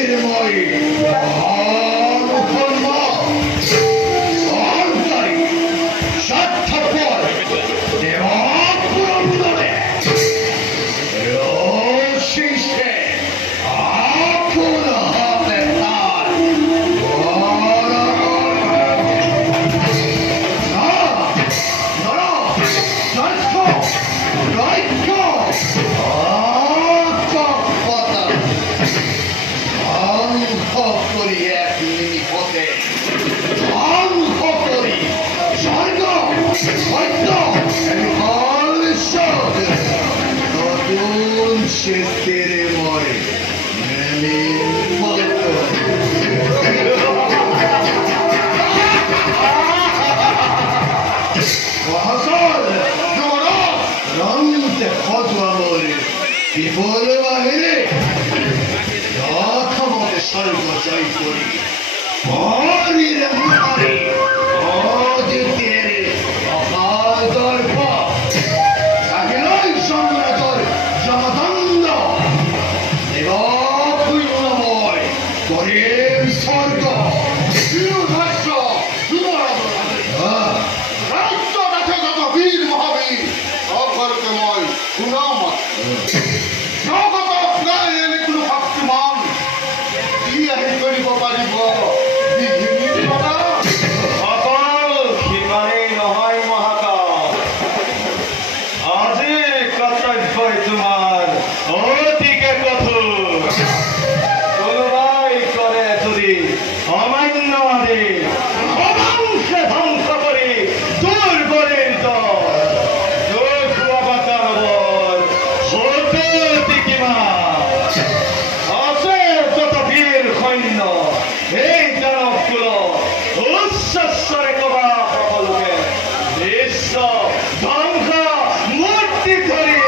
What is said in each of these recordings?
জ্যোতির্ময়ী মহানুকর্ম সরকারি স্বার্থপর দেবপুরন্দরে শীর্ষে আপন হাতে তার Siete more, বিপদ বাহিরে যথামতে স্বর্গ জয় করি হরির মারি অদিতের অকাল দর্প থাকিলই সম্রাটর জমদণ্ড দেবপুণ্যময় করিম স্বর্গ রাজ্যটাকে যত বীর মহাবীর অকর্কময় গুণমত জগত অজ্ঞানে এনে কোনো ভক্তিমান কি আহি কৰিব পাৰিব অকল সিমানেই নহয় মহাকাল আজি কৰ্তব্যই তোমাৰ অতিকে কঠোৰ কোনোবাই কৰে যদি অমান্য আদেশ অমাংসে ধ্বংস কৰি দুৰ্বলীৰ দল যোৱা বাটাৰ সততি কিমান আছে যত বীৰ সৈন্য এই দানৱ কুলত উচ্চস্বৰে কবা সকলোকে বিশ্ব ধ্বংস মূৰ্তি ধৰি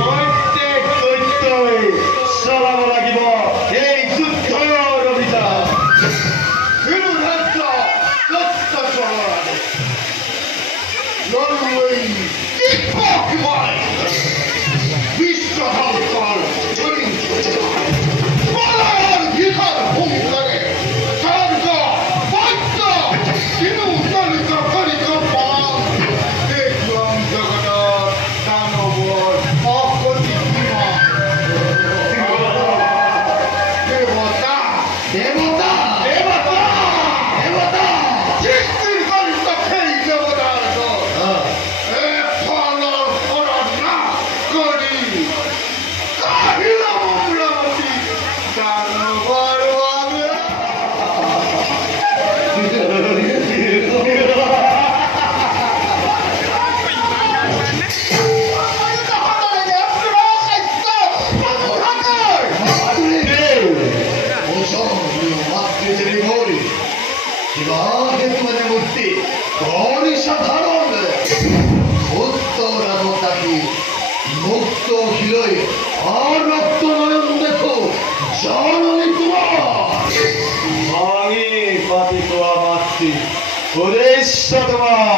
প্ৰত্যেক দৈত্যই চলাব লাগিব এই যুদ্ধৰ অভিযান বিৰুধাৰ্য দত্তস্বৰৰ আদেশ লড়ুই দীপকময় বিশ্ব ধ্বংসৰ বলৰ ভীষণ হুংকাৰে স্বৰ্গ বৈদ্য তিনিও দলিত পৰিকল্পনা দেখুৱাম জগতৰ দানৱৰ অকতি দেৱতা দেবতা দেৱতা দেবতা সৃষ্টিৰ কণ্ঠ সেই দেৱতাৰ দল ফলৰ ফলত নাশ কৰি কাহিল অমৰাৱতী দানৱৰ বাবে মূর্তি সাধারণ উত্তরাবতাকে মুক্ত হিলই আর রক্ত নয়ন দেখো জননী তোমার ভাঙি পাতি তোয়া মাতৃ উদ্দেশ্য তোমার